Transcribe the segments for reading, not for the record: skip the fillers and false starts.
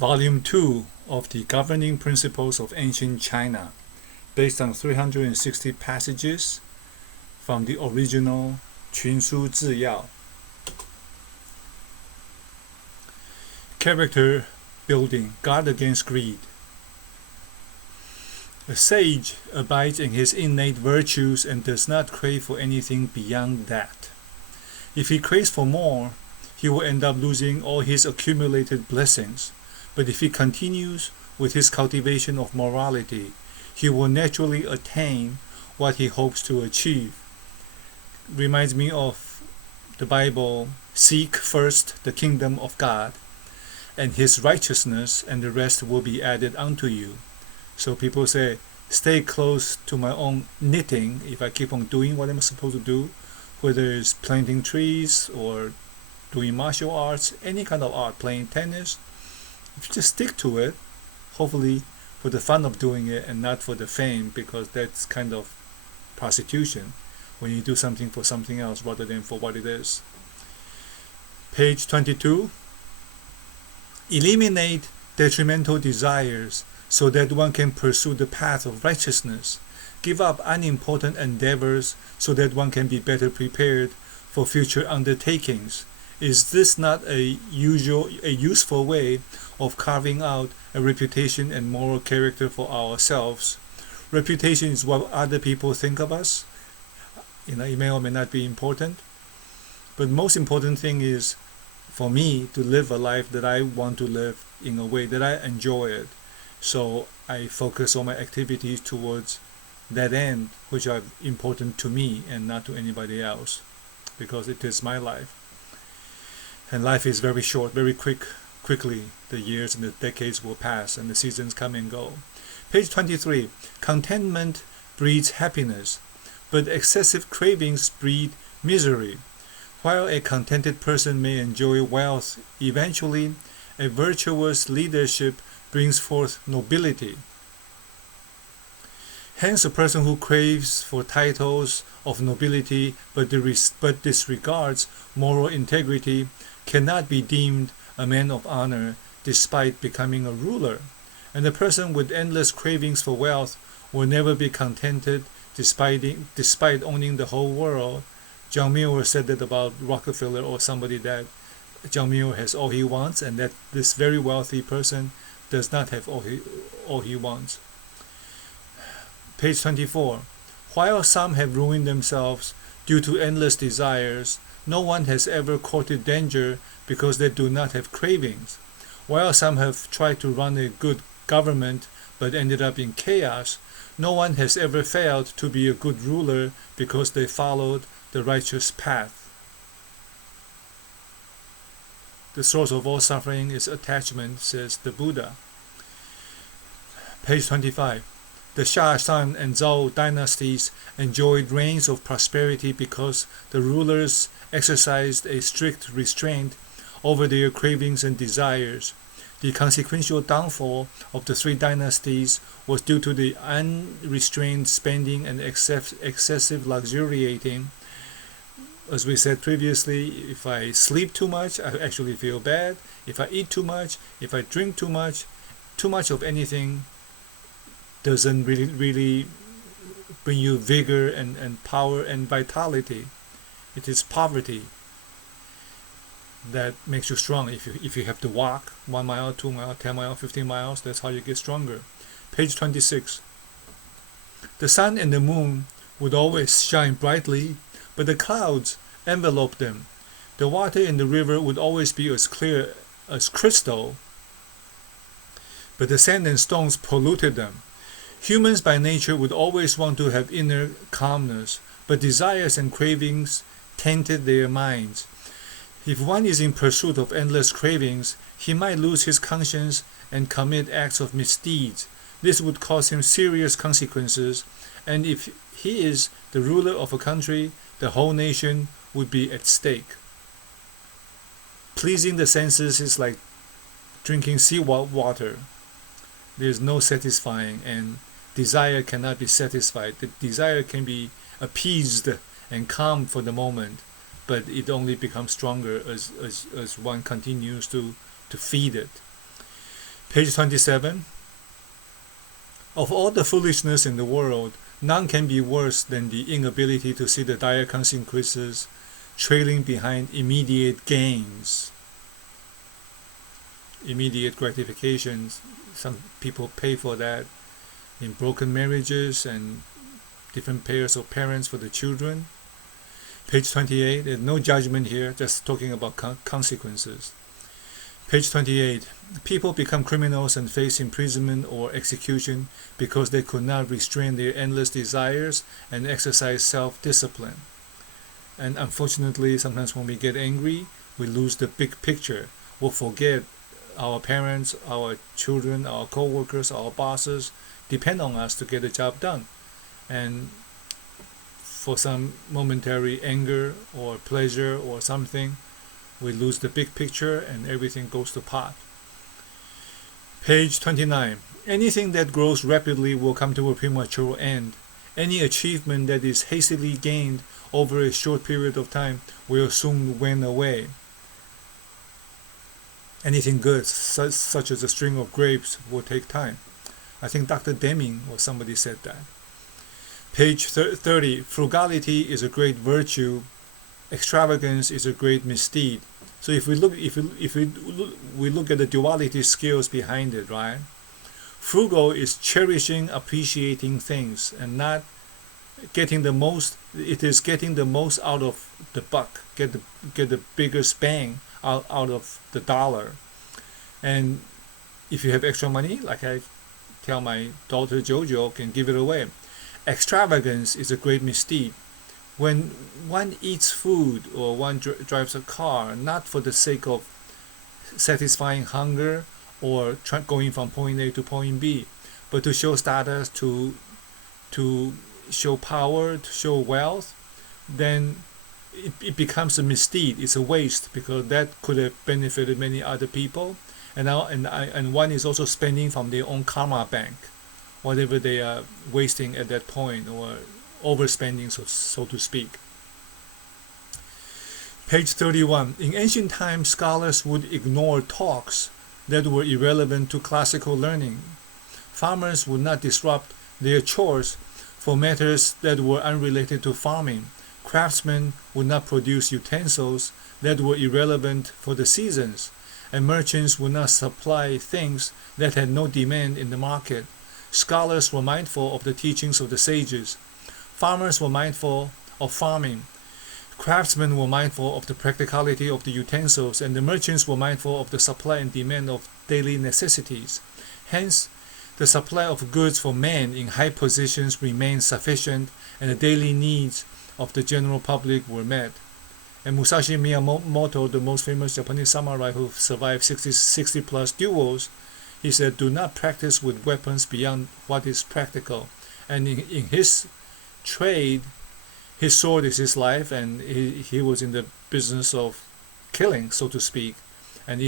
Volume 2 of the Governing Principles of Ancient China, based on 360 passages from the original 群书治要. Character building, guard against greed. A sage abides in his innate virtues and does not crave for anything beyond that. If he craves for more, he will end up losing all his accumulated blessings. But if he continues with his cultivation of morality, he will naturally attain what he hopes to achieve. Reminds me of the Bible, seek first the kingdom of God and his righteousness, and the rest will be added unto you. So people say, stay close to my own knitting. If I keep on doing what I'm supposed to do, whether it's planting trees or doing martial arts, any kind of art, playing tennis, if you just stick to it, hopefully for the fun of doing it and not for the fame, because that's kind of prostitution when you do something for something else rather than for what it is. Page 22. Eliminate detrimental desires so that one can pursue the path of righteousness. Give up unimportant endeavors so that one can be better prepared for future undertakings. Is this not a useful way of carving out a reputation and moral character for ourselves? Reputation is what other people think of us. It may or may not be important. But most important thing is for me to live a life that I want to live in a way that I enjoy it. So I focus all my activities towards that end, which are important to me and not to anybody else, because it is my life. And life is very short, very quickly the years and the decades will pass and the seasons come and go. Page 23. Contentment breeds happiness, but excessive cravings breed misery. While a contented person may enjoy wealth, eventually a virtuous leadership brings forth nobility. Hence, a person who craves for titles of nobility but disregards moral integrity cannot be deemed a man of honor despite becoming a ruler. And a person with endless cravings for wealth will never be contented despite owning the whole world. John Muir said that about Rockefeller or somebody, that John Muir has all he wants and that this very wealthy person does not have all he wants. Page 24. While some have ruined themselves due to endless desires, no one has ever courted danger because they do not have cravings. While some have tried to run a good government but ended up in chaos, no one has ever failed to be a good ruler because they followed the righteous path. The source of all suffering is attachment, says the Buddha. Page 25. The Shah, San, and Zhou dynasties enjoyed reigns of prosperity because the rulers exercised a strict restraint over their cravings and desires. The consequential downfall of the three dynasties was due to the unrestrained spending and excessive luxuriating. As we said previously, if I sleep too much, I actually feel bad. If I eat too much, if I drink too much of anything doesn't really bring you vigor and power and vitality. It is poverty that makes you strong. If you have to walk 1 mile, 2 miles, 10 miles, 15 miles, that's how you get stronger. Page 26. The sun and the moon would always shine brightly, but the clouds enveloped them. The water in the river would always be as clear as crystal, but the sand and stones polluted them. Humans by nature would always want to have inner calmness, but desires and cravings tainted their minds. If one is in pursuit of endless cravings, he might lose his conscience and commit acts of misdeeds. This would cause him serious consequences, and if he is the ruler of a country, the whole nation would be at stake. Pleasing the senses is like drinking seawater water. There's no satisfying, and desire cannot be satisfied. The desire can be appeased and calm for the moment, but it only becomes stronger as one continues to feed it. Page 27. Of all the foolishness in the world, none can be worse than the inability to see the dire consequences trailing behind immediate gains. Immediate gratifications, some people pay for that in broken marriages and different pairs of parents for the children. Page 28, there's no judgment here, just talking about consequences. Page 28, people become criminals and face imprisonment or execution because they could not restrain their endless desires and exercise self-discipline. And unfortunately, sometimes when we get angry, we lose the big picture. We'll forget our parents, our children, our co-workers, our bosses depend on us to get the job done. And for some momentary anger or pleasure or something, we lose the big picture and everything goes to pot. Page 29. Anything that grows rapidly will come to a premature end. Any achievement that is hastily gained over a short period of time will soon wane away. Anything good, such as a string of grapes, will take time. I think Dr. Deming or somebody said that. Page 30. Frugality is a great virtue. Extravagance is a great misdeed. So if we look at the duality skills behind it, right? Frugal is cherishing, appreciating things, and not getting the most. It is getting the most out of the buck, get the biggest bang out of the dollar. And if you have extra money, like I tell my daughter Jojo, can give it away. Extravagance is a great misdeed. When one eats food or one drives a car, not for the sake of satisfying hunger or going from point A to point B, but to show status, to show power, to show wealth, then it becomes a misdeed. It's a waste because that could have benefited many other people, and one is also spending from their own karma bank, whatever they are wasting at that point, or overspending, so to speak. Page 31. In ancient times, scholars would ignore talks that were irrelevant to classical learning. Farmers would not disrupt their chores for matters that were unrelated to farming. Craftsmen would not produce utensils that were irrelevant for the seasons, and merchants would not supply things that had no demand in the market. Scholars were mindful of the teachings of the sages. Farmers were mindful of farming. Craftsmen were mindful of the practicality of the utensils, and the merchants were mindful of the supply and demand of daily necessities. Hence, the supply of goods for men in high positions remained sufficient, and the daily needs of the general public were met. And Musashi Miyamoto, the most famous Japanese samurai who survived 60 plus duels, he said, "Do not practice with weapons beyond what is practical." And in his trade, his sword is his life, and he was in the business of killing, so to speak. And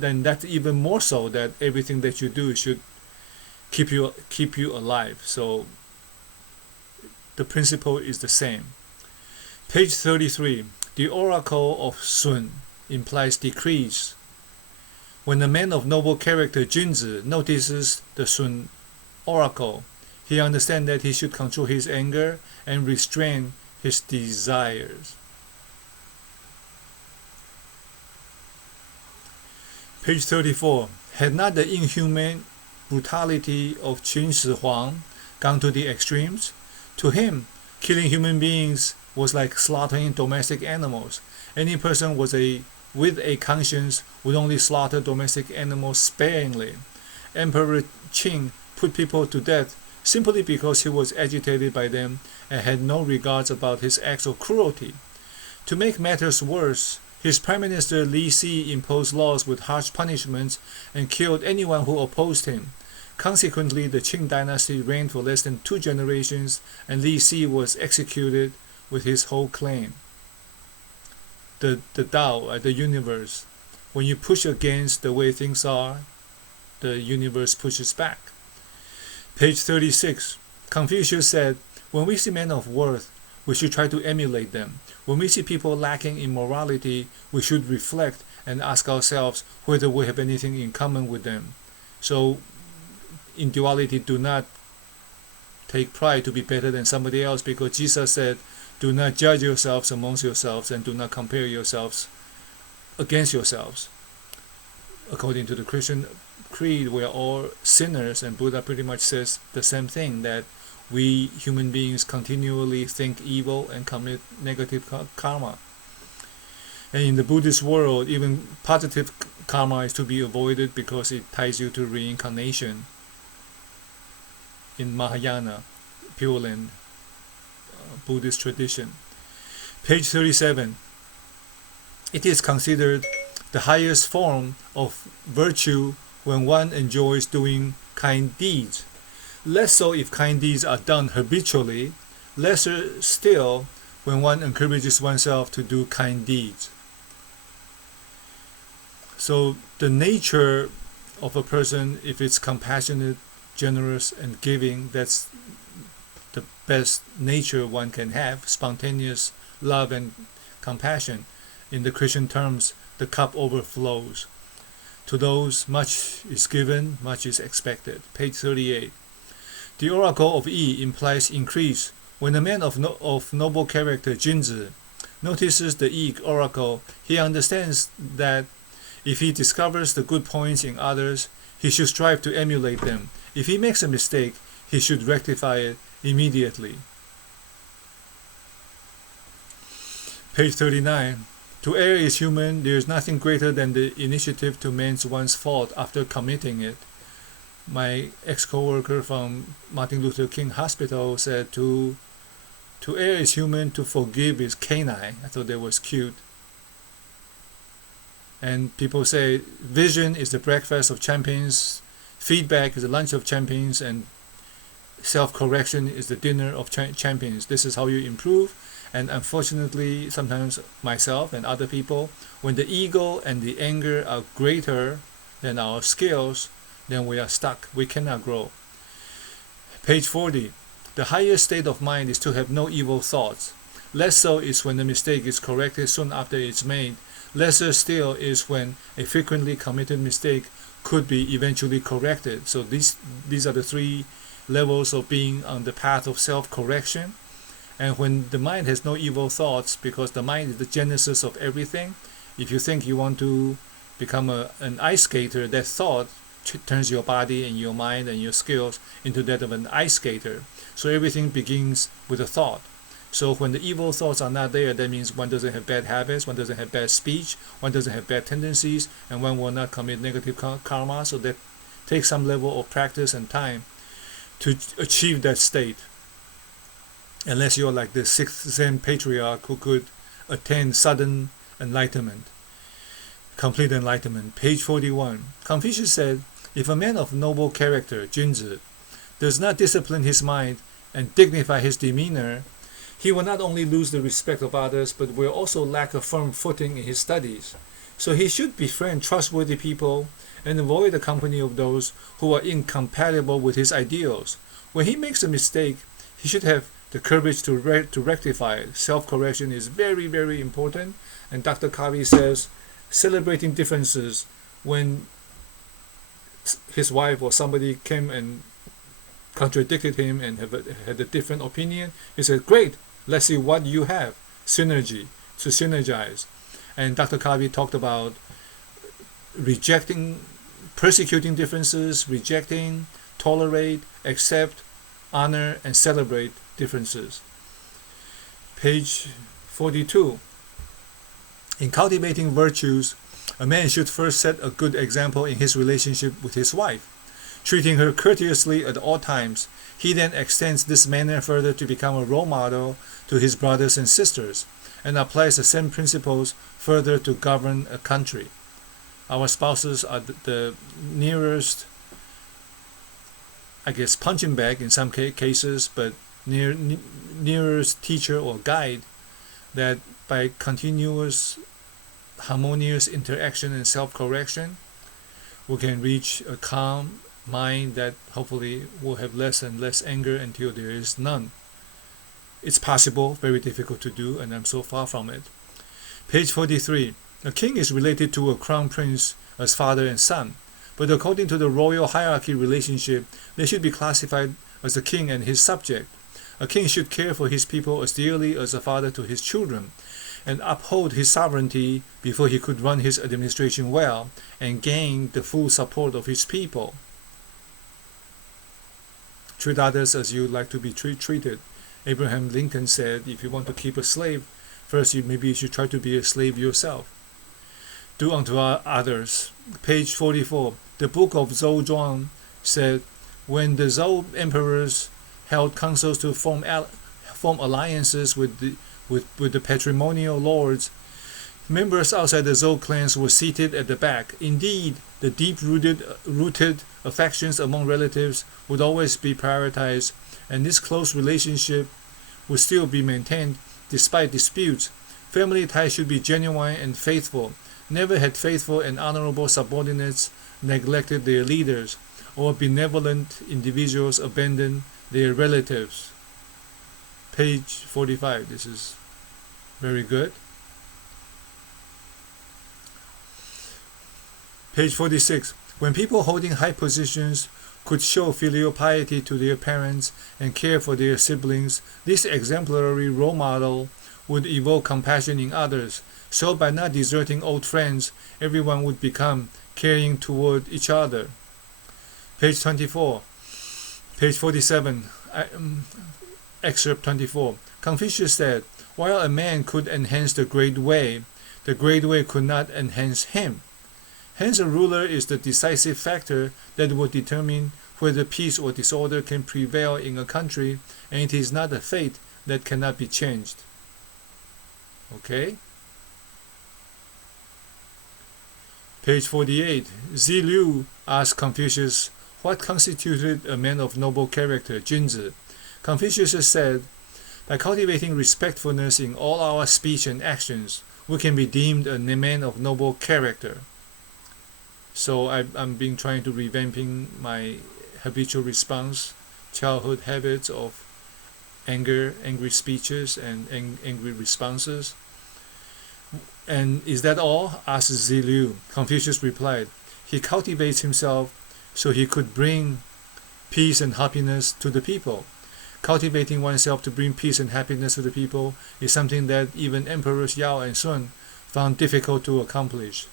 then that's even more so, that everything that you do should keep you alive. So the principle is the same. Page 33. The oracle of Sun implies decrees. When a man of noble character, Junzi, notices the Sun oracle, he understands that he should control his anger and restrain his desires. Page 34. Had not the inhuman brutality of Qin Shi Huang gone to the extremes? To him, killing human beings was like slaughtering domestic animals. Any person with a conscience would only slaughter domestic animals sparingly. Emperor Qing put people to death simply because he was agitated by them and had no regards about his acts of cruelty. To make matters worse, his Prime Minister Li Si imposed laws with harsh punishments and killed anyone who opposed him. Consequently, the Qing dynasty reigned for less than 2 generations, and Li Si was executed with his whole clan. The Tao, the universe, when you push against the way things are, the universe pushes back. Page 36. Confucius said, "When we see men of worth, we should try to emulate them. When we see people lacking in morality, we should reflect and ask ourselves whether we have anything in common with them." So in duality, do not take pride to be better than somebody else, because Jesus said, do not judge yourselves amongst yourselves and do not compare yourselves against yourselves. According to the Christian creed, we are all sinners, and Buddha pretty much says the same thing, that we human beings continually think evil and commit negative karma. And in the Buddhist world, even positive karma is to be avoided because it ties you to reincarnation in Mahayana, Pure Land, Buddhist tradition. Page 37. It is considered the highest form of virtue when one enjoys doing kind deeds. Less so if kind deeds are done habitually, lesser still when one encourages oneself to do kind deeds. So the nature of a person, if it's compassionate, generous, and giving, that's the best nature one can have, spontaneous love and compassion. In the Christian terms, the cup overflows. To those, much is given, much is expected. Page 38. The oracle of Yi implies increase. When a man of noble character, Junzi, notices the Yi oracle, he understands that if he discovers the good points in others, he should strive to emulate them. If he makes a mistake, he should rectify it immediately. Page 39. To err is human. There is nothing greater than the initiative to mend one's fault after committing it. My ex-coworker from Martin Luther King Hospital said to err is human, to forgive is canine. I thought that was cute. And people say vision is the breakfast of champions, feedback is the lunch of champions, and self-correction is the dinner of champions. This is how you improve. And unfortunately, sometimes myself and other people, when the ego and the anger are greater than our skills, then we are stuck. We cannot grow. Page 40. The highest state of mind is to have no evil thoughts. Less so is when the mistake is corrected soon after it's made. Lesser still is when a frequently committed mistake could be eventually corrected. So these are the three levels of being on the path of self-correction. And when the mind has no evil thoughts, because the mind is the genesis of everything, if you think you want to become an ice skater, that thought turns your body and your mind and your skills into that of an ice skater. So everything begins with a thought. So when the evil thoughts are not there, that means one doesn't have bad habits, one doesn't have bad speech, one doesn't have bad tendencies, and one will not commit negative karma. So that takes some level of practice and time to achieve that state. Unless you're like the sixth Zen patriarch who could attain sudden enlightenment, complete enlightenment. Page 41. Confucius said, if a man of noble character, Junzi, does not discipline his mind and dignify his demeanor, he will not only lose the respect of others, but will also lack a firm footing in his studies. So he should befriend trustworthy people and avoid the company of those who are incompatible with his ideals. When he makes a mistake, he should have the courage to rectify it. Self-correction is very, very important. And Dr. Kavi says, celebrating differences, when his wife or somebody came and contradicted him and had a different opinion, he said, great, let's see what you have. Synergy, to synergize. And Dr. Kavi talked about rejecting, persecuting differences, rejecting, tolerate, accept, honor, and celebrate differences. Page 42. In cultivating virtues, a man should first set a good example in his relationship with his wife, treating her courteously at all times. He then extends this manner further to become a role model to his brothers and sisters, and applies the same principles further to govern a country. Our spouses are the nearest, I guess, punching bag in some cases, but nearest teacher or guide, that by continuous harmonious interaction and self-correction, we can reach a calm mind that hopefully will have less and less anger until there is none. It's possible, very difficult to do, and I'm so far from it. Page 43. A king is related to a crown prince as father and son. but according to the royal hierarchy relationship, they should be classified as a king and his subject. A king should care for his people as dearly as a father to his children, and uphold his sovereignty before he could run his administration well and gain the full support of his people. Treat others as you'd like to be treated. Abraham Lincoln said, if you want to keep a slave, first maybe you should try to be a slave yourself. Do unto others. Page 44. The book of Zhou Zhuang said, when the Zhou emperors held councils to form alliances with the patrimonial lords, members outside the Zhou clans were seated at the back. Indeed, the deep-rooted affections among relatives would always be prioritized, and this close relationship would still be maintained despite disputes. Family ties should be genuine and faithful. Never had faithful and honorable subordinates neglected their leaders, or benevolent individuals abandoned their relatives. Page 45. This is very good. Page 46. When people holding high positions could show filial piety to their parents and care for their siblings, this exemplary role model would evoke compassion in others. So by not deserting old friends, everyone would become caring toward each other. Page 24. Page 47. Excerpt 24. Confucius said, while a man could enhance the great way could not enhance him. Hence, a ruler is the decisive factor that will determine whether peace or disorder can prevail in a country, and it is not a fate that cannot be changed. Okay? Page 48. Zi Liu asked Confucius what constituted a man of noble character, Junzi. Confucius said, by cultivating respectfulness in all our speech and actions, we can be deemed a man of noble character. So I'm trying to revamping my habitual response, childhood habits of angry speeches and angry responses. And is that all? Asked Zi Liu. Confucius replied, he cultivates himself so he could bring peace and happiness to the people. Cultivating oneself to bring peace and happiness to the people is something that even Emperors Yao and Sun found difficult to accomplish.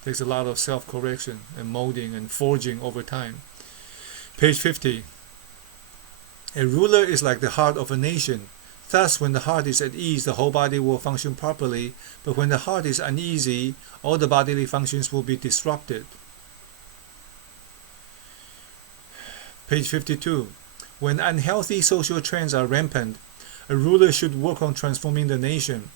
It takes a lot of self-correction and molding and forging over time. Page 50. A ruler is like the heart of a nation. Thus, when the heart is at ease, the whole body will function properly, but when the heart is uneasy, all the bodily functions will be disrupted. Page 52. When unhealthy social trends are rampant, a ruler should work on transforming the nation.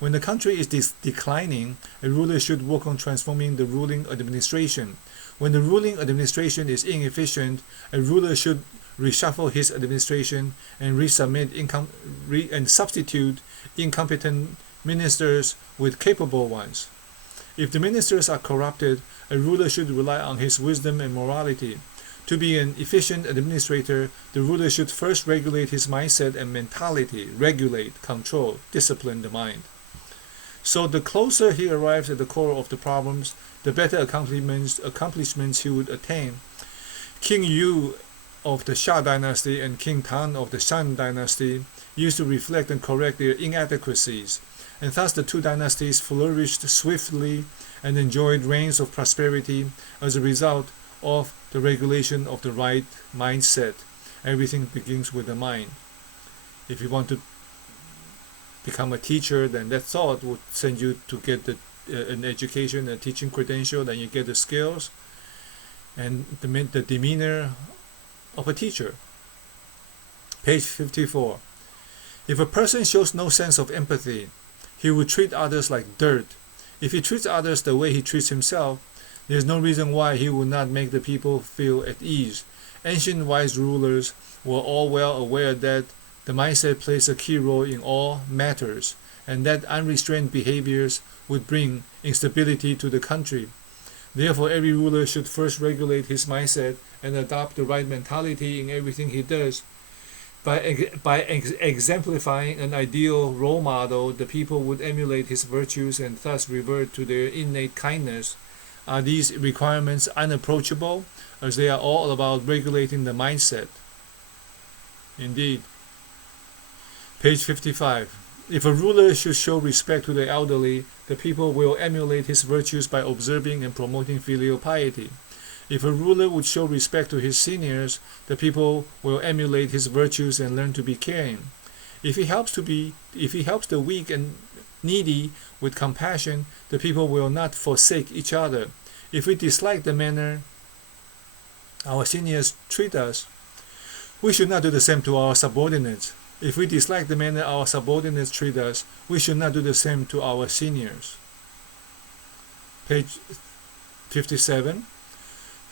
When the country is declining, a ruler should work on transforming the ruling administration. When the ruling administration is inefficient, a ruler should reshuffle his administration and substitute incompetent ministers with capable ones. If the ministers are corrupted, a ruler should rely on his wisdom and morality. To be an efficient administrator, the ruler should first regulate his mindset and mentality, regulate, control, discipline the mind. So the closer he arrives at the core of the problems, the better accomplishments he would attain. King Yu of the Xia dynasty and King Tang of the Shan dynasty used to reflect and correct their inadequacies, and thus the two dynasties flourished swiftly and enjoyed reigns of prosperity as a result of the regulation of the right mindset. Everything begins with the mind. If you want to become a teacher, then that thought would send you to get an education, a teaching credential, then you get the skills and the demeanor of a teacher. Page 54. If a person shows no sense of empathy, he will treat others like dirt. If he treats others the way he treats himself, there is no reason why he will not make the people feel at ease. Ancient wise rulers were all well aware that the mindset plays a key role in all matters, and that unrestrained behaviors would bring instability to the country. Therefore, every ruler should first regulate his mindset and adopt the right mentality in everything he does. By exemplifying an ideal role model, the people would emulate his virtues and thus revert to their innate kindness. Are these requirements unapproachable, as they are all about regulating the mindset? Indeed. Page 55. If a ruler should show respect to the elderly, the people will emulate his virtues by observing and promoting filial piety. If a ruler would show respect to his seniors, the people will emulate his virtues and learn to be caring. If he helps the weak and needy with compassion, the people will not forsake each other. If we dislike the manner our seniors treat us, we should not do the same to our subordinates. If we dislike the manner our subordinates treat us, we should not do the same to our seniors. Page 57.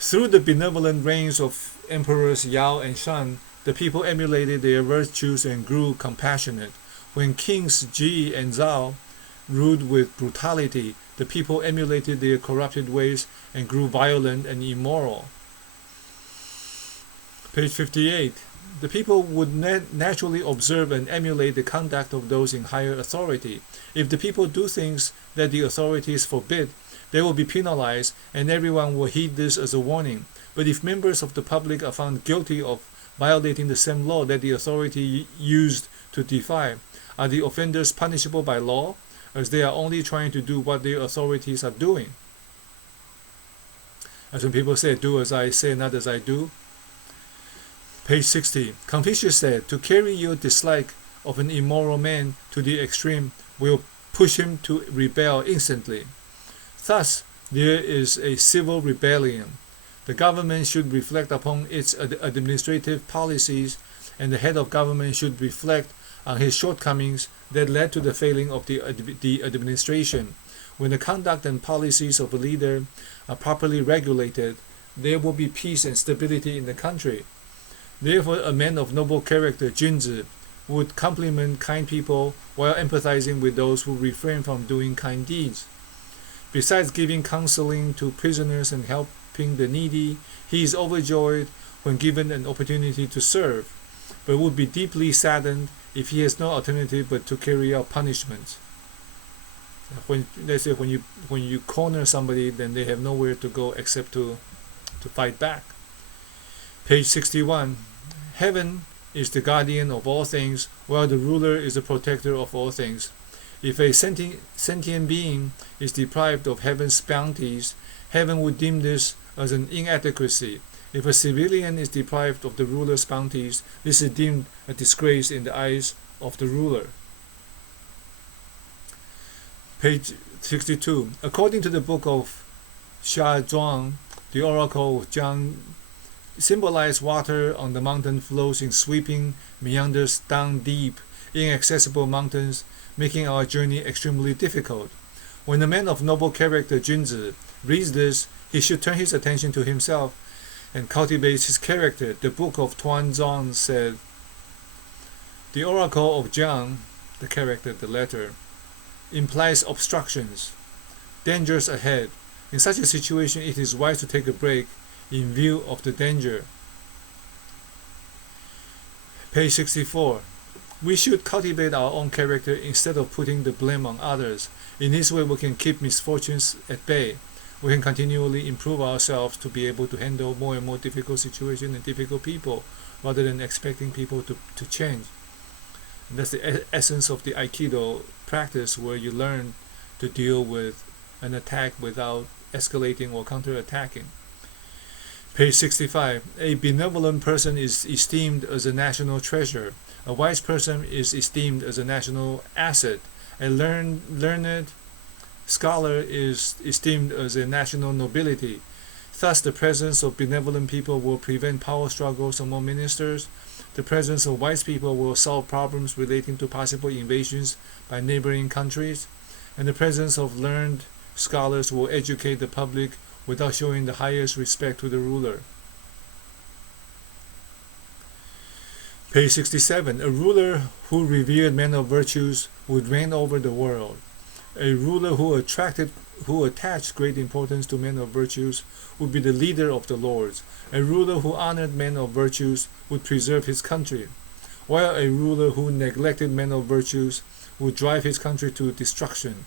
Through the benevolent reigns of Emperors Yao and Shan, the people emulated their virtues and grew compassionate. When kings Ji and Zhao ruled with brutality, the people emulated their corrupted ways and grew violent and immoral. Page 58. The people would naturally observe and emulate the conduct of those in higher authority. If the people do things that the authorities forbid, they will be penalized, and everyone will heed this as a warning. But if members of the public are found guilty of violating the same law that the authority used to defy, are the offenders punishable by law, as they are only trying to do what their authorities are doing? As when people say, do as I say, not as I do. Page 60. Confucius said, to carry your dislike of an immoral man to the extreme will push him to rebel instantly. Thus, there is a civil rebellion. The government should reflect upon its administrative policies, and the head of government should reflect on his shortcomings that led to the failing of the administration. When the conduct and policies of a leader are properly regulated, there will be peace and stability in the country. Therefore, a man of noble character, Junzi, would compliment kind people while empathizing with those who refrain from doing kind deeds. Besides giving counseling to prisoners and helping the needy, he is overjoyed when given an opportunity to serve, but would be deeply saddened if he has no alternative but to carry out punishment. When you corner somebody, then they have nowhere to go except to fight back. Page 61. Heaven is the guardian of all things, while the ruler is the protector of all things. If a sentient being is deprived of heaven's bounties, heaven would deem this as an inadequacy. If a civilian is deprived of the ruler's bounties, this is deemed a disgrace in the eyes of the ruler. Page 62. According to the book of Xia Zhuang, the oracle of Jiang symbolized water on the mountain flows in sweeping meanders down deep, inaccessible mountains, making our journey extremely difficult. When a man of noble character, Junzi, reads this, he should turn his attention to himself and cultivate his character. The book of Tuanzang said, the oracle of Jiang, the character, the letter, implies obstructions, dangers ahead. In such a situation, it is wise to take a break in view of the danger. Page 64. We should cultivate our own character instead of putting the blame on others. In this way, we can keep misfortunes at bay. We can continually improve ourselves to be able to handle more and more difficult situations and difficult people, rather than expecting people to change. And that's the essence of the Aikido practice, where you learn to deal with an attack without escalating or counterattacking. Page 65. A benevolent person is esteemed as a national treasure. A wise person is esteemed as a national asset. A learned scholar is esteemed as a national nobility. Thus, the presence of benevolent people will prevent power struggles among ministers. The presence of wise people will solve problems relating to possible invasions by neighboring countries. And the presence of learned scholars will educate the public without showing the highest respect to the ruler. Page 67. A ruler who revered men of virtues would reign over the world. A ruler who attached great importance to men of virtues would be the leader of the lords. A ruler who honored men of virtues would preserve his country, while a ruler who neglected men of virtues would drive his country to destruction.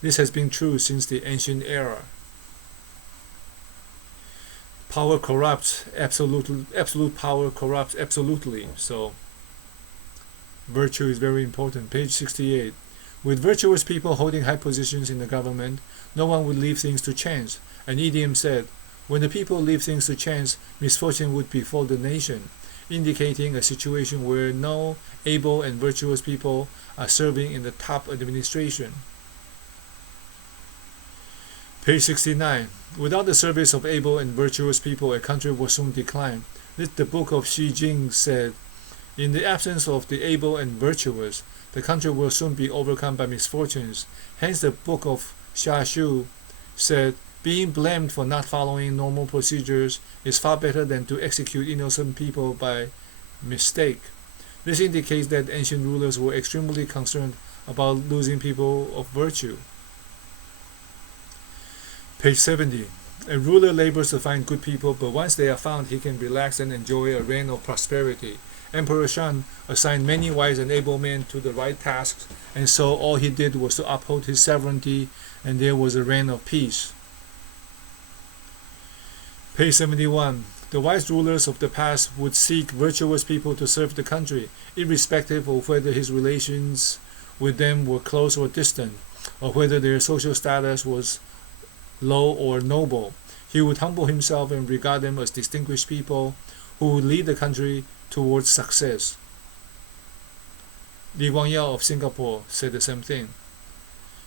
This has been true since the ancient era. power corrupts absolutely. Absolute power corrupts absolutely. So virtue is very important. Page 68. With virtuous people holding high positions in the government, no one would leave things to chance. An idiom said, when the people leave things to chance, misfortune would befall the nation, indicating a situation where no able and virtuous people are serving in the top administration. Page 69. Without the service of able and virtuous people, a country will soon decline. The book of Xi Jing said, in the absence of the able and virtuous, the country will soon be overcome by misfortunes. Hence the book of Xia Shu said, being blamed for not following normal procedures is far better than to execute innocent people by mistake. This indicates that ancient rulers were extremely concerned about losing people of virtue. Page 70. A ruler labors to find good people, but once they are found, he can relax and enjoy a reign of prosperity. Emperor Shan assigned many wise and able men to the right tasks, and so all he did was to uphold his sovereignty, and there was a reign of peace. Page 71. The wise rulers of the past would seek virtuous people to serve the country, irrespective of whether his relations with them were close or distant, or whether their social status was low or noble. He would humble himself and regard them as distinguished people who would lead the country towards success. Li Guangyao of Singapore said the same thing.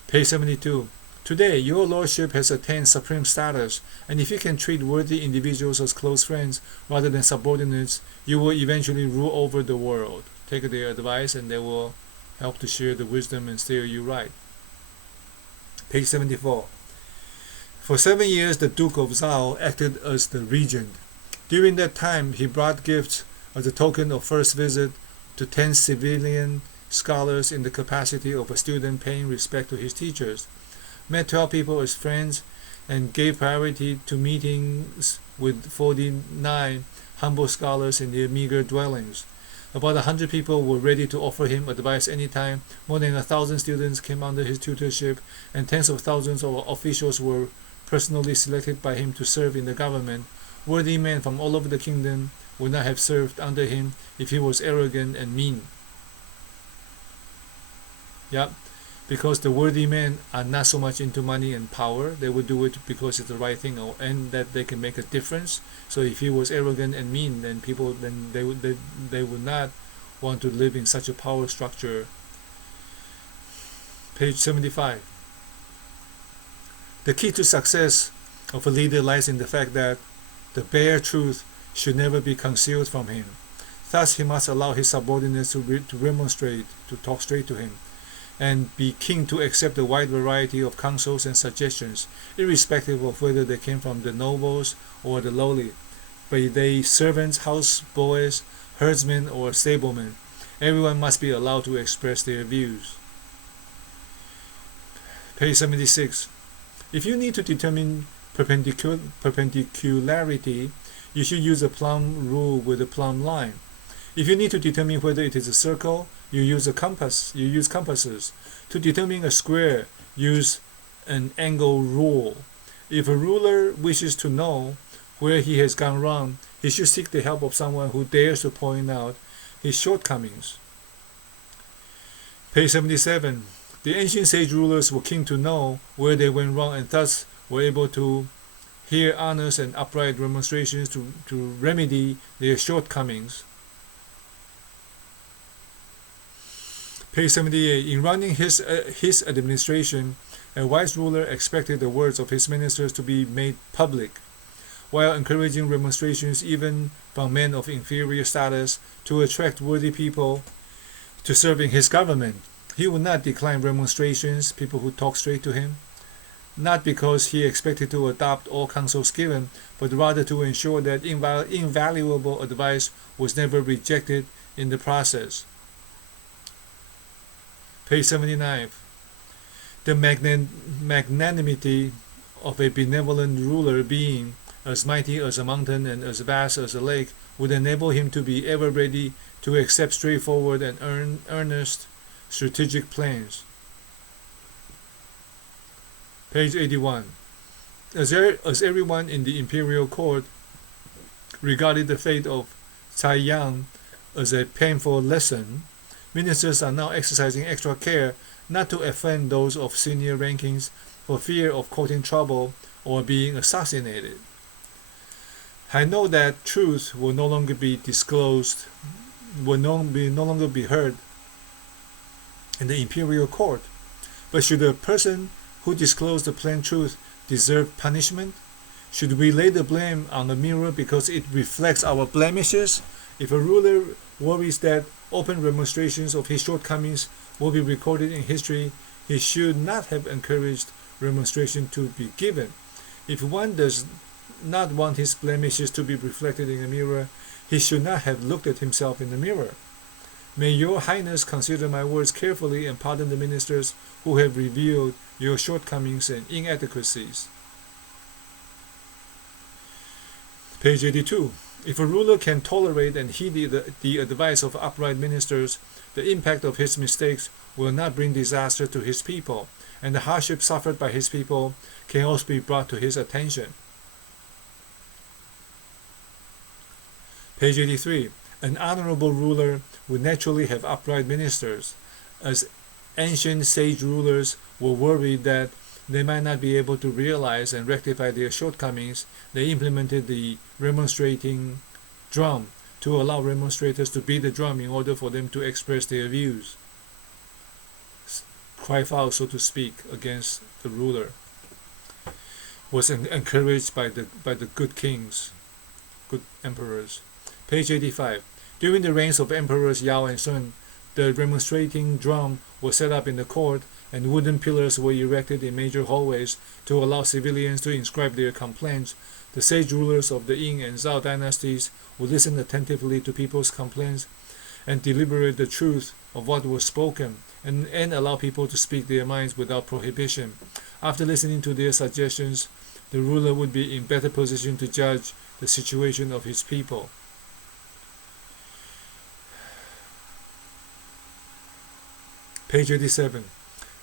Page 72. Today, your lordship has attained supreme status, and if you can treat worthy individuals as close friends rather than subordinates, you will eventually rule over the world. Take their advice and they will help to share the wisdom and steer you right. Page 74. For 7 years, the Duke of Zhao acted as the regent. During that time, he brought gifts as a token of first visit to 10 civilian scholars in the capacity of a student paying respect to his teachers, met 12 people as friends, and gave priority to meetings with 49 humble scholars in their meager dwellings. About 100 people were ready to offer him advice anytime. More than 1,000 students came under his tutorship, and tens of thousands of officials were personally selected by him to serve in the government. Worthy men from all over the kingdom would not have served under him if he was arrogant and mean. Yep, because the worthy men are not so much into money and power. They would do it because it's the right thing and that they can make a difference. So if he was arrogant and mean, then they would not want to live in such a power structure. Page 75. The key to success of a leader lies in the fact that the bare truth should never be concealed from him. Thus, he must allow his subordinates to remonstrate, to talk straight to him, and be keen to accept a wide variety of counsels and suggestions, irrespective of whether they came from the nobles or the lowly, be they servants, houseboys, herdsmen, or stablemen. Everyone must be allowed to express their views. Page 76. If you need to determine perpendicularity, you should use a plumb rule with a plumb line. If you need to determine whether it is a circle, you use a compass. You use compasses. To determine a square, use an angle rule. If a ruler wishes to know where he has gone wrong, he should seek the help of someone who dares to point out his shortcomings. Page 77. The ancient sage rulers were keen to know where they went wrong, and thus were able to hear honest and upright remonstrations to remedy their shortcomings. Page 78. In running his administration, a wise ruler expected the words of his ministers to be made public, while encouraging remonstrations even from men of inferior status to attract worthy people to serve in his government. He would not decline remonstrations, people who talk straight to him, not because he expected to adopt all counsels given, but rather to ensure that invaluable advice was never rejected in the process. Page 79. The magnanimity of a benevolent ruler, being as mighty as a mountain and as vast as a lake, would enable him to be ever ready to accept straightforward and earnest strategic plans. Page 81. As everyone in the imperial court regarded the fate of Tsai Yang as a painful lesson, ministers are now exercising extra care not to offend those of senior rankings for fear of causing trouble or being assassinated. I know that truth will no longer be disclosed, will no longer be heard in the imperial court, but should a person who disclosed the plain truth deserve punishment? Should we lay the blame on the mirror because it reflects our blemishes? If a ruler worries that open remonstrations of his shortcomings will be recorded in history, he should not have encouraged remonstration to be given. If one does not want his blemishes to be reflected in a mirror, he should not have looked at himself in the mirror. May your highness consider my words carefully and pardon the ministers who have revealed your shortcomings and inadequacies. Page 82. If a ruler can tolerate and heed the advice of upright ministers, the impact of his mistakes will not bring disaster to his people, and the hardship suffered by his people can also be brought to his attention. Page 83. An honorable ruler would naturally have upright ministers. As ancient sage rulers were worried that they might not be able to realize and rectify their shortcomings, they implemented the remonstrating drum to allow remonstrators to beat the drum in order for them to express their views, cry foul, so to speak, against the ruler. Was encouraged by the good kings, good emperors. Page 85. During the reigns of Emperors Yao and Sun, the remonstrating drum was set up in the court, and wooden pillars were erected in major hallways to allow civilians to inscribe their complaints. The sage rulers of the Ying and Zhao dynasties would listen attentively to people's complaints and deliberate the truth of what was spoken, and allow people to speak their minds without prohibition. After listening to their suggestions, the ruler would be in better position to judge the situation of his people. Page 87.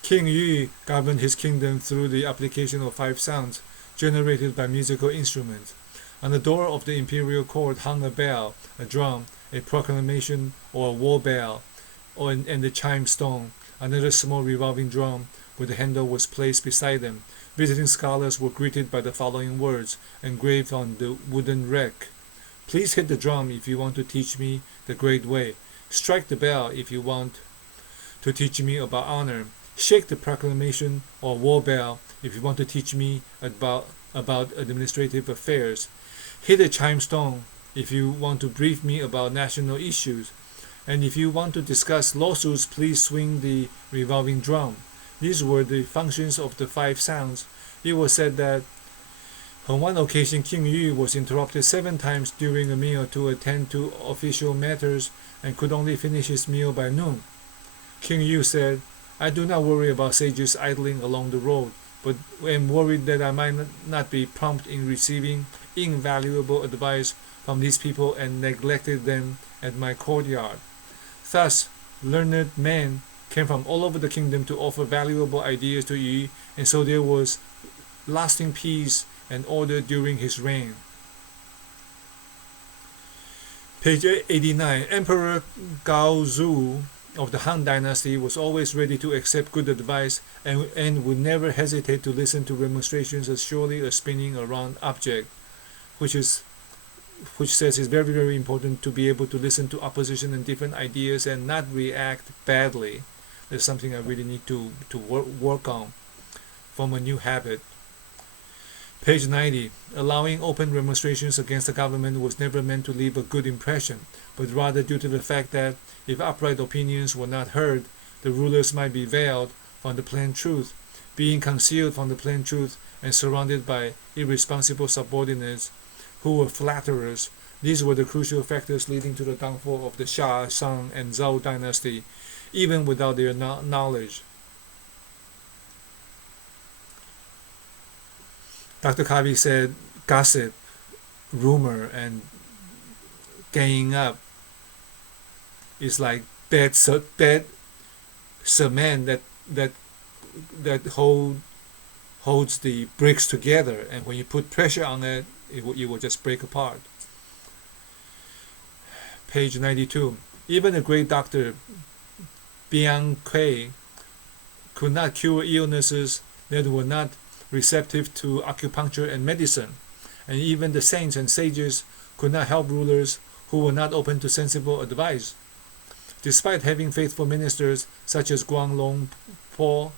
King Yu governed his kingdom through the application of 5 sounds generated by musical instruments. On the door of the imperial court hung a bell, a drum, a proclamation or a war bell, and the chime stone. Another small revolving drum with a handle was placed beside them. Visiting scholars were greeted by the following words engraved on the wooden rack. Please hit the drum if you want to teach me the great way. Strike the bell if you want to teach me about honor. Shake the proclamation or war bell if you want to teach me about administrative affairs. Hit the chime stone if you want to brief me about national issues. And if you want to discuss lawsuits, please swing the revolving drum. These were the functions of the 5 sounds. It was said that on one occasion King Yu was interrupted 7 times during a meal to attend to official matters and could only finish his meal by noon. King Yu said, I do not worry about sages idling along the road, but am worried that I might not be prompt in receiving invaluable advice from these people and neglected them at my courtyard. Thus, learned men came from all over the kingdom to offer valuable ideas to Yu, and so there was lasting peace and order during his reign. Page 89. Emperor Gaozu of the Han Dynasty was always ready to accept good advice and would never hesitate to listen to remonstrations as surely a spinning around object, which says it's very, very important to be able to listen to opposition and different ideas and not react badly. That's something I really need to work on, form a new habit. Page 90. Allowing open remonstrations against the government was never meant to leave a good impression, but rather due to the fact that if upright opinions were not heard, the rulers might be veiled from the plain truth. Being concealed from the plain truth and surrounded by irresponsible subordinates who were flatterers, these were the crucial factors leading to the downfall of the Xia, Shang, and Zhao dynasty, even without their knowledge. Dr. Kavi said gossip, rumor, and ganging up is like bad cement that holds the bricks together, and when you put pressure on it, it will just break apart. Page 92. Even the great doctor P150 could not cure illnesses that were not receptive to acupuncture and medicine, and even the saints and sages could not help rulers who were not open to sensible advice. Despite having faithful ministers such as Guanglong Po,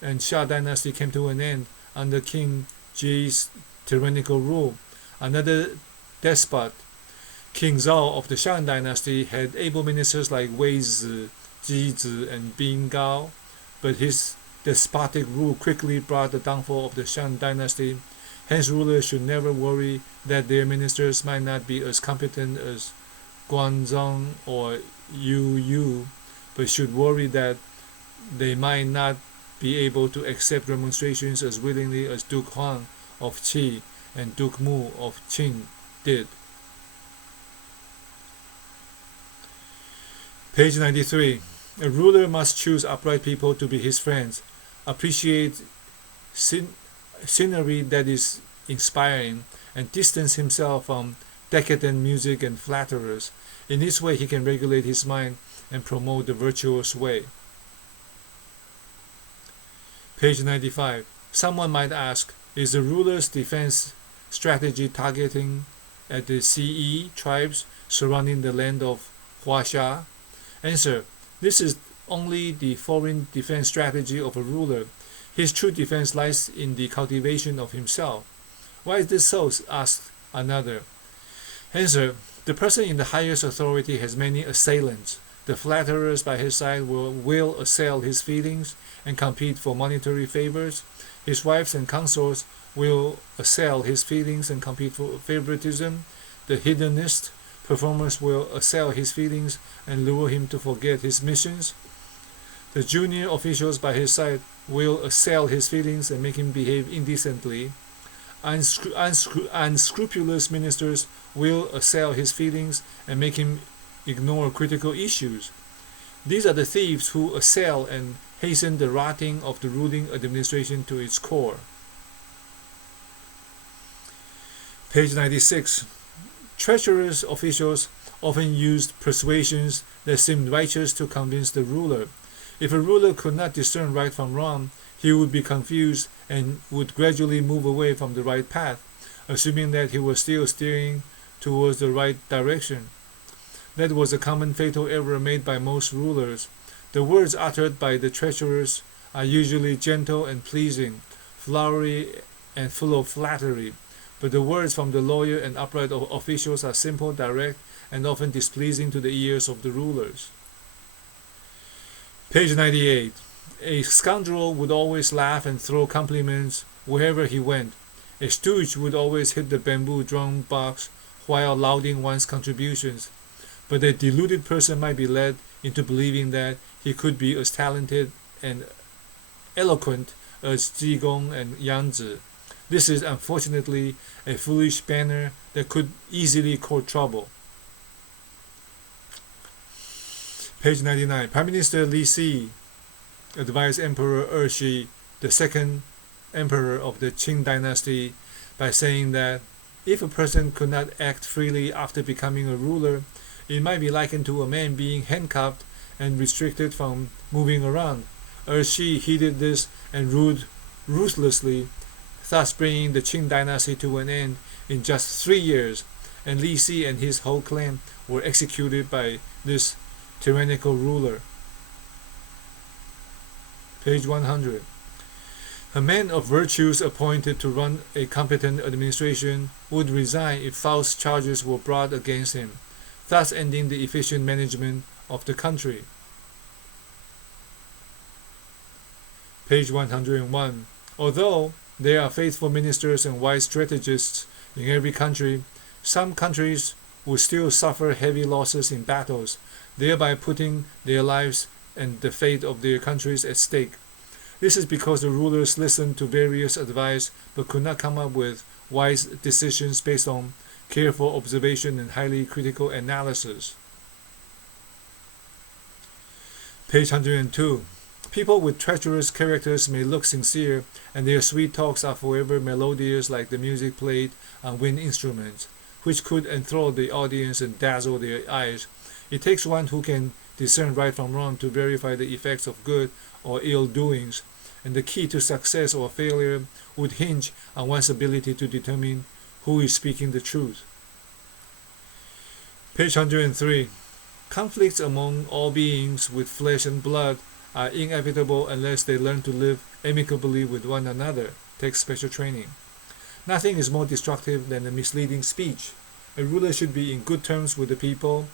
and Xia dynasty came to an end under King Ji's tyrannical rule. Another despot, King Zhao of the Shang dynasty, had able ministers like Wei Zi, Ji Zi, and Bin Gao, but his despotic rule quickly brought the downfall of the Shang dynasty. Hence, rulers should never worry that their ministers might not be as competent as Guanzhong or Yu Yu, but should worry that they might not be able to accept demonstrations as willingly as Duke Huang of Qi and Duke Mu of Qing did. Page 93. A ruler must choose upright people to be his friends, appreciate scenery that is inspiring, and distance himself from decadent music and flatterers. In this way, he can regulate his mind and promote the virtuous way. Page 95. Someone might ask, is the ruler's defense strategy targeting at the CE tribes surrounding the land of Huaxia? Answer. This is only the foreign defense strategy of a ruler. His true defense lies in the cultivation of himself. Why is this so? Asked another. Answer. The person in the highest authority has many assailants. The flatterers by his side will assail his feelings and compete for monetary favors. His wives and consorts will assail his feelings and compete for favoritism. The hedonist performers will assail his feelings and lure him to forget his missions. The junior officials by his side will assail his feelings and make him behave indecently. Unscrupulous ministers will assail his feelings and make him ignore critical issues. These are the thieves who assail and hasten the rotting of the ruling administration to its core. Page 96. Treacherous officials often used persuasions that seemed righteous to convince the ruler. If a ruler could not discern right from wrong, he would be confused and would gradually move away from the right path, assuming that he was still steering towards the right direction. That was a common fatal error made by most rulers. The words uttered by the treacherous are usually gentle and pleasing, flowery and full of flattery, but the words from the loyal and upright officials are simple, direct, and often displeasing to the ears of the rulers. Page 98. A scoundrel would always laugh and throw compliments wherever he went. A stooge would always hit the bamboo drum box while lauding one's contributions. But a deluded person might be led into believing that he could be as talented and eloquent as Zhigong and Yangzi. This is unfortunately a foolish banner that could easily court trouble. Page 99. Prime Minister Li Si advised Emperor Ershi, the second emperor of the Qing dynasty, by saying that if a person could not act freely after becoming a ruler, it might be likened to a man being handcuffed and restricted from moving around. Ershi heeded this and ruled ruthlessly, thus bringing the Qing dynasty to an end in just 3 years, and Li Si and his whole clan were executed by this tyrannical ruler. Page 100. A man of virtues appointed to run a competent administration would resign if false charges were brought against him, thus ending the efficient management of the country. Page 101. Although there are faithful ministers and wise strategists in every country, some countries will still suffer heavy losses in battles, thereby putting their lives and the fate of their countries at stake. This is because the rulers listened to various advice but could not come up with wise decisions based on careful observation and highly critical analysis. Page 102. People with treacherous characters may look sincere, and their sweet talks are forever melodious like the music played on wind instruments. which could enthrall the audience and dazzle their eyes. It takes one who can discern right from wrong to verify the effects of good or ill doings, and the key to success or failure would hinge on one's ability to determine who is speaking the truth. Page 103. Conflicts among all beings with flesh and blood are inevitable unless they learn to live amicably with one another. Takes special training. Nothing is more destructive than a misleading speech. A ruler should be in good terms with the people,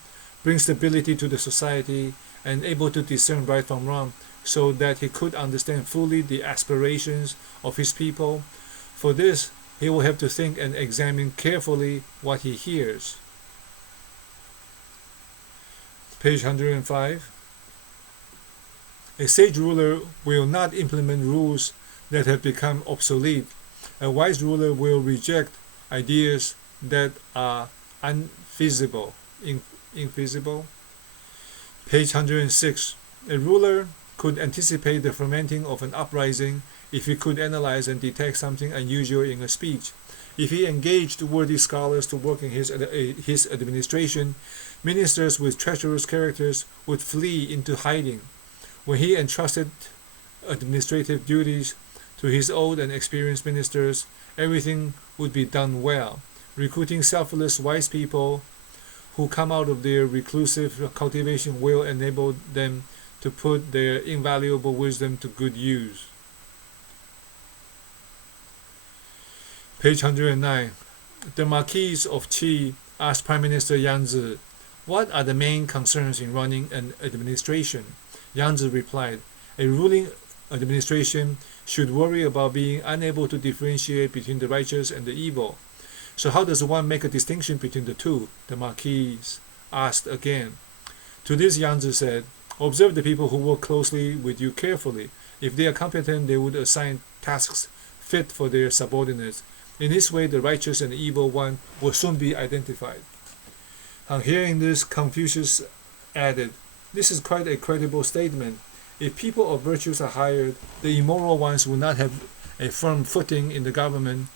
bring stability to the society, and able to discern right from wrong so that he could understand fully the aspirations of his people. For this, he will have to think and examine carefully what he hears. Page 105. A sage ruler will not implement rules that have become obsolete. A wise ruler will reject ideas that are infeasible. Page 106. A ruler could anticipate the fermenting of an uprising if he could analyze and detect something unusual in a speech. If he engaged worthy scholars to work in his administration, ministers with treacherous characters would flee into hiding. When he entrusted administrative duties to his old and experienced ministers, everything would be done well. Recruiting selfless, wise people who come out of their reclusive cultivation will enable them to put their invaluable wisdom to good use. Page 109. The Marquis of Qi asked Prime Minister Yang Zi, "What are the main concerns in running an administration?" Yang Zi replied, "A ruling administration should worry about being unable to differentiate between the righteous and the evil." "So how does one make a distinction between the two?" the Marquis asked again. To this Yang Zi said, "Observe the people who work closely with you carefully. If they are competent, they would assign tasks fit for their subordinates. In this way, the righteous and the evil one will soon be identified." On hearing this, Confucius added, "This is quite a credible statement. If people of virtues are hired, the immoral ones will not have a firm footing in the government.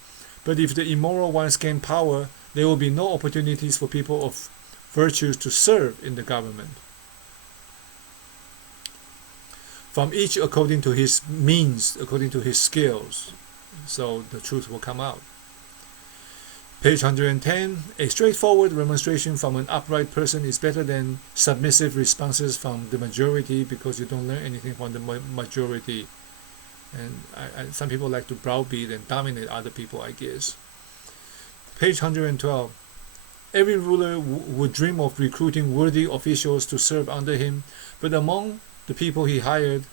But if the immoral ones gain power, there will be no opportunities for people of virtues to serve in the government. From each according to his means, according to his skills." So the truth will come out. Page 110. A straightforward remonstration from an upright person is better than submissive responses from the majority, because you don't learn anything from the majority. And some people like to browbeat and dominate other people, I guess. Page 112. Every ruler would dream of recruiting worthy officials to serve under him, but among the people he hired,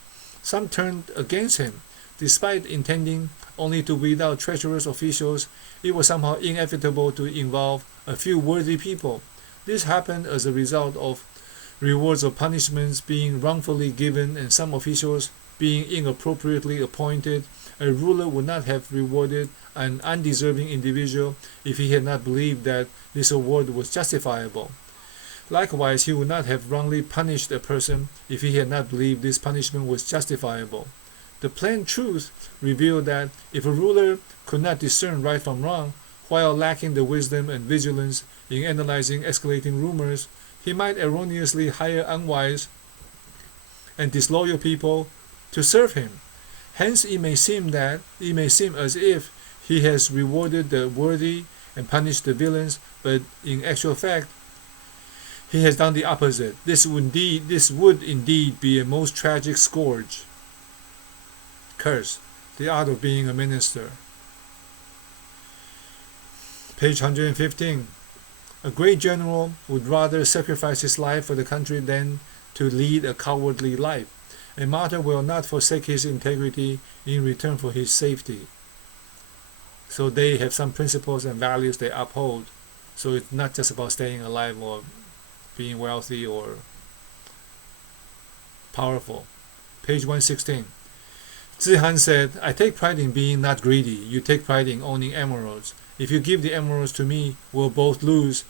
some turned against him. Despite intending only to weed out treacherous officials, it was somehow inevitable to involve a few worthy people. This happened as a result of rewards or punishments being wrongfully given and some officials being inappropriately appointed. A ruler would not have rewarded an undeserving individual if he had not believed that this award was justifiable. Likewise, he would not have wrongly punished a person if he had not believed this punishment was justifiable. The plain truth revealed that if a ruler could not discern right from wrong, while lacking the wisdom and vigilance in analyzing escalating rumors, he might erroneously hire unwise and disloyal people to serve him. Hence, it may seem as if he has rewarded the worthy and punished the villains, but in actual fact, he has done the opposite. This would indeed be a most tragic scourge. Curse, the art of being a minister. Page 115. A great general would rather sacrifice his life for the country than to lead a cowardly life. A martyr will not forsake his integrity in return for his safety. So they have some principles and values they uphold. So it's not just about staying alive or being wealthy or powerful. Page 116. Zihan said, "I take pride in being not greedy. You take pride in owning emeralds. If you give the emeralds to me, we'll both lose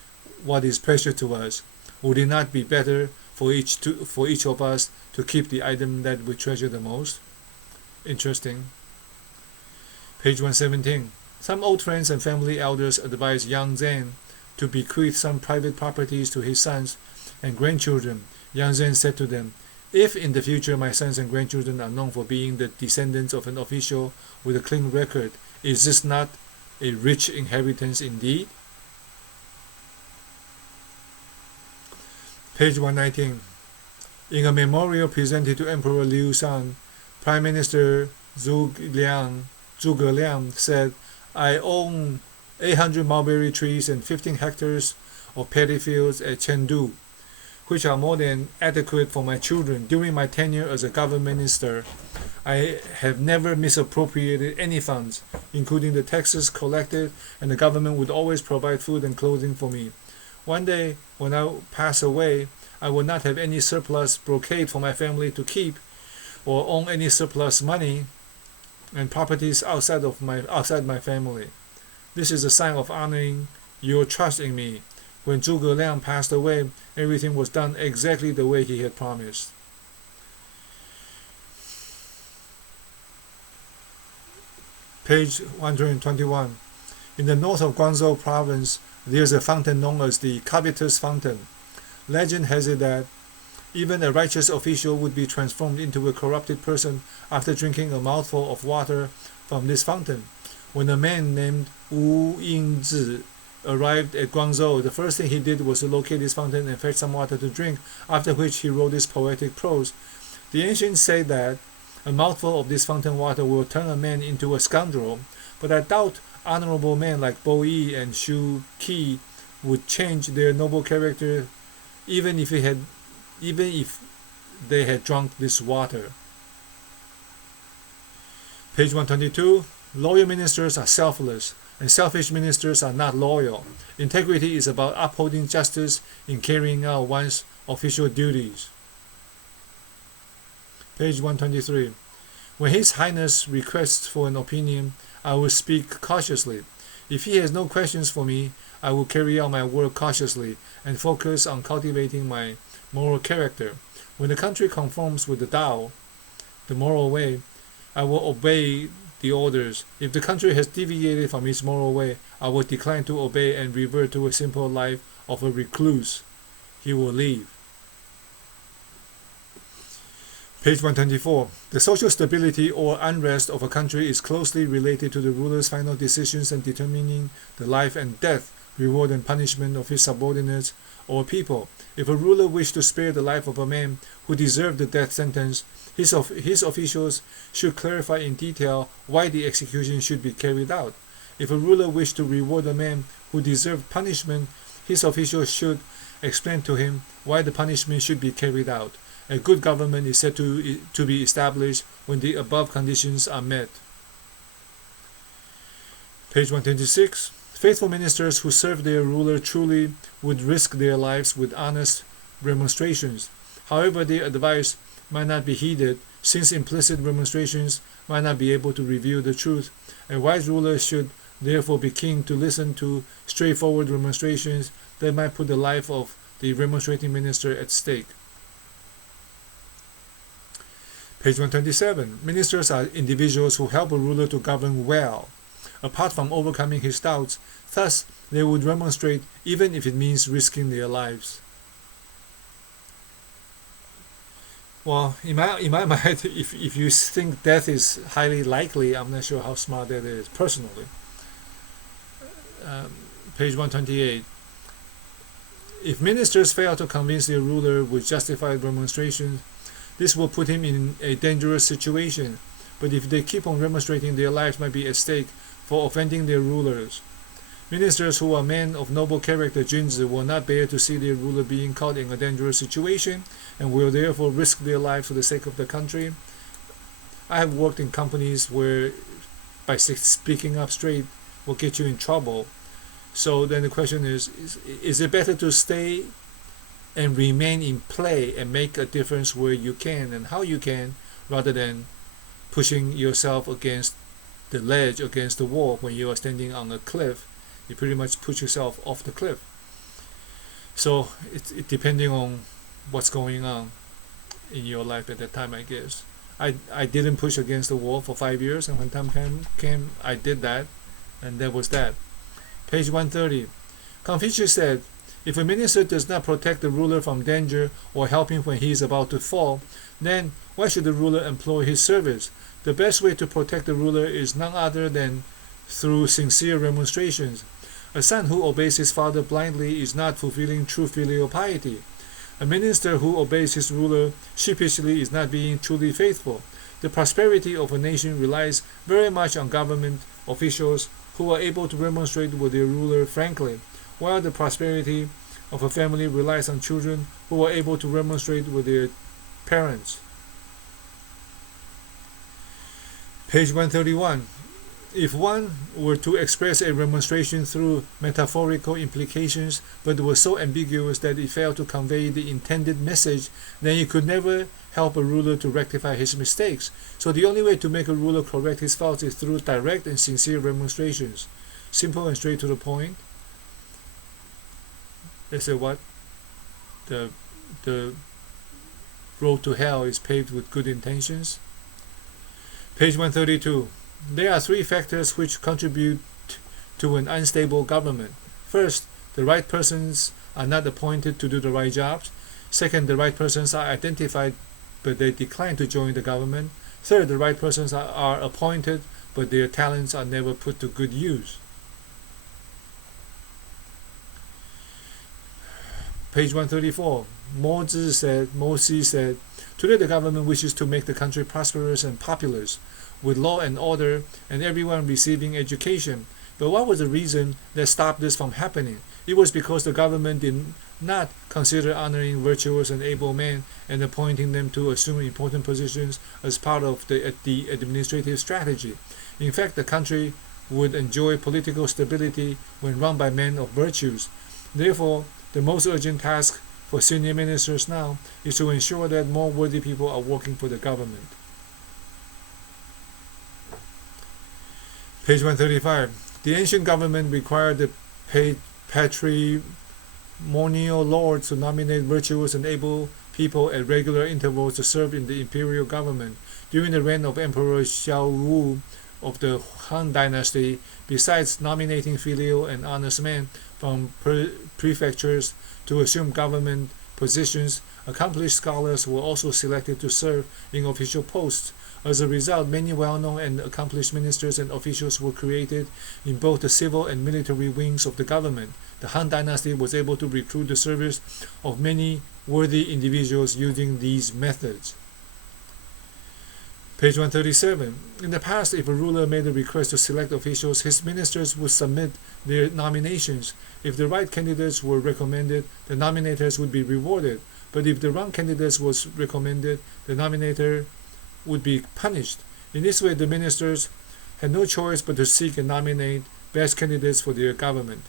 what is precious to us. Would it not be better for each of us to keep the item that we treasure the most?" Interesting. Page 117. Some old friends and family elders advised young Zhang to bequeath some private properties to his sons and grandchildren. Yang Zhen said to them, "If in the future my sons and grandchildren are known for being the descendants of an official with a clean record, is this not a rich inheritance indeed?" Page 119. In a memorial presented to Emperor Liu Shan, Prime Minister Zhuge Liang said, "I own 800 mulberry trees and 15 hectares of paddy fields at Chengdu, which are more than adequate for my children. During my tenure as a government minister, I have never misappropriated any funds, including the taxes collected, and the government would always provide food and clothing for me. One day, when I pass away, I will not have any surplus brocade for my family to keep, or own any surplus money and properties outside my family. This is a sign of honoring your trust in me." When Zhuge Liang passed away, everything was done exactly the way he had promised. Page 121. In the north of Guangzhou province, there is a fountain known as the Covetous Fountain. Legend has it that even a righteous official would be transformed into a corrupted person after drinking a mouthful of water from this fountain. When a man named Wu Yingzi arrived at Guangzhou, the first thing he did was to locate this fountain and fetch some water to drink, after which he wrote this poetic prose. The ancients say that a mouthful of this fountain water will turn a man into a scoundrel, but I doubt honorable men like Bo Yi and Shu Qi would change their noble character even if they had drunk this water. Page 122. Loyal ministers are selfless, and selfish ministers are not loyal. Integrity is about upholding justice in carrying out one's official duties. Page 123. When His Highness requests for an opinion, I will speak cautiously. If he has no questions for me, I will carry out my work cautiously and focus on cultivating my moral character. When the country conforms with the Tao, the moral way, I will obey the orders. If the country has deviated from its moral way, I will decline to obey and revert to a simple life of a recluse. He will leave. Page 124. The social stability or unrest of a country is closely related to the ruler's final decisions in determining the life and death, reward and punishment of his subordinates or people. If a ruler wished to spare the life of a man who deserved the death sentence, his officials should clarify in detail why the execution should be carried out. If a ruler wished to reward a man who deserved punishment, his officials should explain to him why the punishment should be carried out. A good government is said to be established when the above conditions are met. Page 126. Faithful ministers who serve their ruler truly would risk their lives with honest remonstrations. However, their advice might not be heeded, since implicit remonstrations might not be able to reveal the truth. A wise ruler should therefore be keen to listen to straightforward remonstrations that might put the life of the remonstrating minister at stake. Page 127. Ministers are individuals who help a ruler to govern well. Apart from overcoming his doubts, thus they would remonstrate even if it means risking their lives. Well, in my mind, if you think death is highly likely, I'm not sure how smart that is, personally. Page 128. If ministers fail to convince their ruler with justified remonstrations, this will put him in a dangerous situation. But if they keep on remonstrating, their lives might be at stake for offending their rulers. Ministers who are men of noble character, Junzi, will not bear to see their ruler being caught in a dangerous situation and will therefore risk their lives for the sake of the country. I have worked in companies where by speaking up straight will get you in trouble. So then the question is it better to stay and remain in play and make a difference where you can and how you can, rather than pushing yourself against the ledge, against the wall? When you are standing on a cliff, you pretty much push yourself off the cliff. So it's depending on what's going on in your life at that time, I guess. I didn't push against the wall for 5 years, and when time came, I did that, and that was that. Page 130. Confucius said, if a minister does not protect the ruler from danger or help him when he is about to fall, then why should the ruler employ his service? The best way to protect the ruler is none other than through sincere remonstrations. A son who obeys his father blindly is not fulfilling true filial piety. A minister who obeys his ruler sheepishly is not being truly faithful. The prosperity of a nation relies very much on government officials who are able to remonstrate with their ruler frankly, while the prosperity of a family relies on children who are able to remonstrate with their parents. Page 131. If one were to express a remonstration through metaphorical implications, but was so ambiguous that it failed to convey the intended message, then he could never help a ruler to rectify his mistakes. So the only way to make a ruler correct his faults is through direct and sincere remonstrations. Simple and straight to the point. They say what? The road to hell is paved with good intentions. Page 132. There are three factors which contribute to an unstable government. First, the right persons are not appointed to do the right jobs. Second, the right persons are identified but they decline to join the government. Third, the right persons are appointed but their talents are never put to good use. Page 134. Mozi said, today the government wishes to make the country prosperous and populous, with law and order and everyone receiving education. But what was the reason that stopped this from happening? It was because the government did not consider honoring virtuous and able men and appointing them to assume important positions as part of the administrative strategy. In fact, the country would enjoy political stability when run by men of virtues. Therefore, the most urgent task for senior ministers now is to ensure that more worthy people are working for the government. Page 135. The ancient government required the patrimonial lords to nominate virtuous and able people at regular intervals to serve in the imperial government. During the reign of Emperor Xiao Wu of the Han Dynasty, besides nominating filial and honest men from prefectures to assume government positions, accomplished scholars were also selected to serve in official posts. As a result, many well-known and accomplished ministers and officials were created in both the civil and military wings of the government. The Han Dynasty was able to recruit the service of many worthy individuals using these methods. Page 137. In the past, if a ruler made a request to select officials, his ministers would submit their nominations. If the right candidates were recommended, the nominators would be rewarded. But if the wrong candidates was recommended, the nominator would be punished. In this way, the ministers had no choice but to seek and nominate best candidates for their government.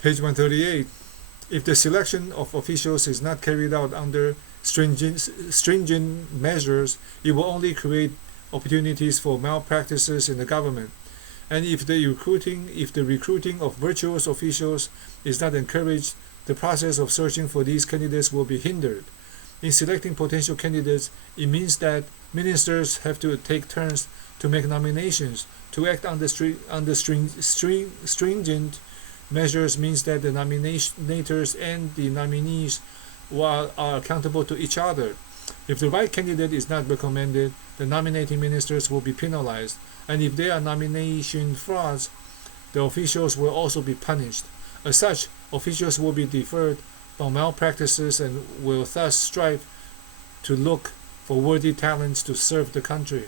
Page 138. If the selection of officials is not carried out under stringent measures, it will only create opportunities for malpractices in the government. And if the recruiting of virtuous officials is not encouraged, the process of searching for these candidates will be hindered. In selecting potential candidates, it means that ministers have to take turns to make nominations. To act under stringent measures means that the nominators and the nominees are accountable to each other. If the right candidate is not recommended, the nominating ministers will be penalized, and if there are nomination frauds, the officials will also be punished. As such, officials will be deferred from malpractices and will thus strive to look for worthy talents to serve the country.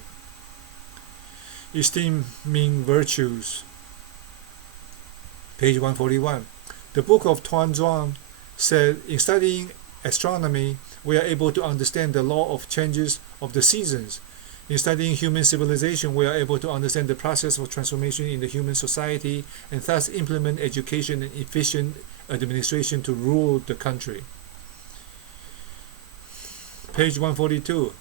Esteeming virtues. Page 141. The book of Tuanzhuang said, in studying astronomy, we are able to understand the law of changes of the seasons. In studying human civilization, we are able to understand the process of transformation in the human society and thus implement education and efficient administration to rule the country. Page 142.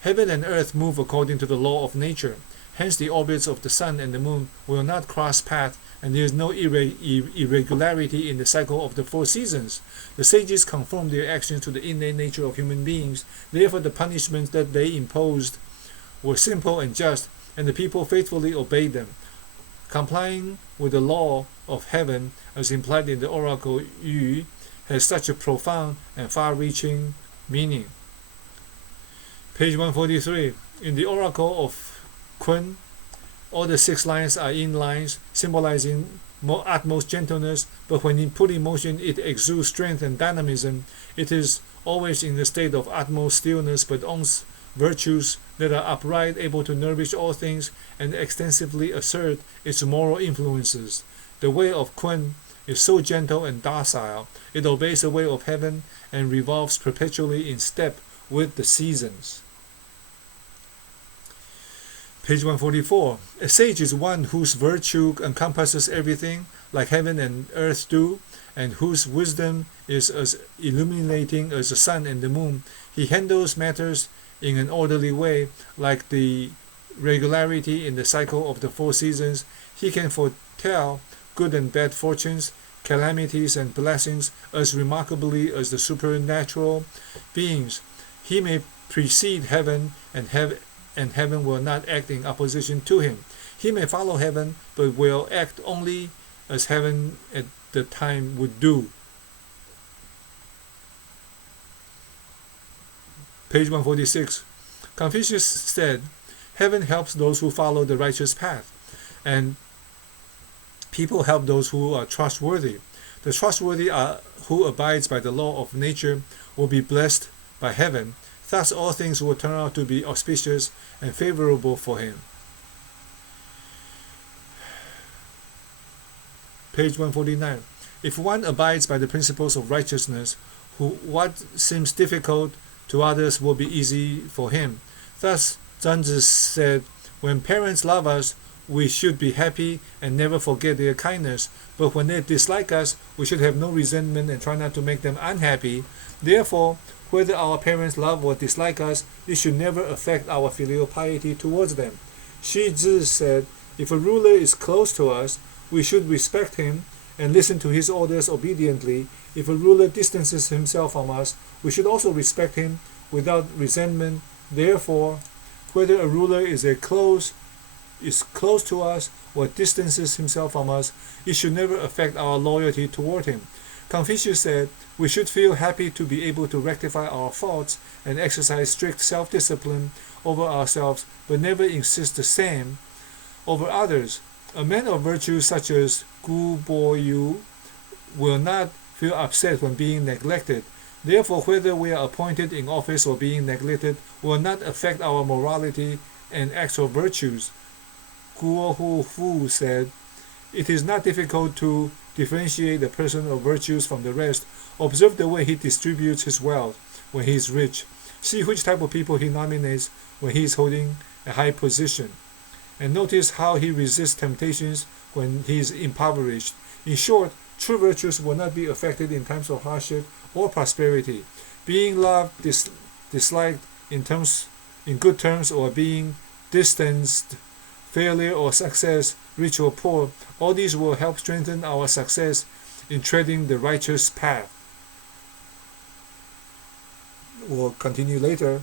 Heaven and earth move according to the law of nature. Hence the orbits of the sun and the moon will not cross paths, and there is no irregularity in the cycle of the 4 seasons. The sages conform their actions to the innate nature of human beings. Therefore the punishments that they imposed were simple and just, and the people faithfully obeyed them. Complying with the law of heaven, as implied in the oracle Yu, has such a profound and far-reaching meaning. Page 143. In the oracle of Kun, all the 6 lines are yin lines, symbolizing utmost gentleness, but when put in motion it exudes strength and dynamism. It is always in a state of utmost stillness, but owns virtues that are upright, able to nourish all things, and extensively assert its moral influences. The way of Kun is so gentle and docile, it obeys the way of heaven and revolves perpetually in step with the seasons. Page 144. A sage is one whose virtue encompasses everything, like heaven and earth do, and whose wisdom is as illuminating as the sun and the moon. He handles matters in an orderly way, like the regularity in the cycle of the 4 seasons. He can foretell good and bad fortunes, calamities and blessings as remarkably as the supernatural beings. He may precede heaven, and heaven will not act in opposition to him. He may follow heaven, but will act only as heaven at the time would do. Page 146. Confucius said, heaven helps those who follow the righteous path, and people help those who are trustworthy. The trustworthy who abides by the law of nature will be blessed by heaven. Thus all things will turn out to be auspicious and favorable for him. Page 149. If one abides by the principles of righteousness, what seems difficult to others will be easy for him. Thus Zhuangzi said, when parents love us, we should be happy and never forget their kindness. But when they dislike us, we should have no resentment and try not to make them unhappy. Therefore, whether our parents love or dislike us, this should never affect our filial piety towards them. Shi Zhi said, if a ruler is close to us, we should respect him and listen to his orders obediently. If a ruler distances himself from us, we should also respect him without resentment. Therefore, whether a ruler is close to us or distances himself from us, it should never affect our loyalty toward him. Confucius said, we should feel happy to be able to rectify our faults and exercise strict self-discipline over ourselves, but never insist the same over others. A man of virtue such as Gu Bo Yu will not feel upset when being neglected. Therefore, whether we are appointed in office or being neglected will not affect our morality and actual virtues. Guo Hu Fu said, it is not difficult to differentiate the person of virtues from the rest. Observe the way he distributes his wealth when he is rich. See which type of people he nominates when he is holding a high position. And notice how he resists temptations when he is impoverished. In short, true virtues will not be affected in times of hardship or prosperity. Being loved, disliked in good terms, or being distanced, failure or success, rich or poor, all these will help strengthen our success in treading the righteous path. We'll continue later.